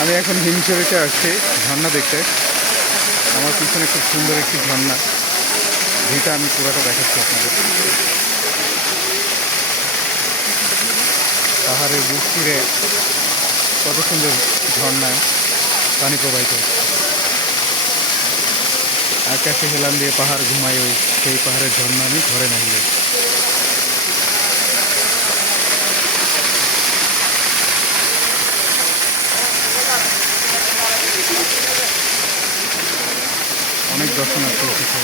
আমি এখন হিমছড়িতে আসছি ঝর্ণা দেখতে। আমার পিছনে খুব সুন্দর একটি ঝর্ণা, যেটা আমি পুরোটা দেখাচ্ছি আপনাদের। পাহাড়ের বুক চিরে কত সুন্দর ঝর্ণায় পানি প্রবাহিত হচ্ছে। আকাশে হেলান দিয়ে পাহাড় ঘুমায়, ওই সেই পাহাড়ের ঝর্ণা আমি ঘরে নামিয়ে। অনেক দর্শনার্থী এসেছে।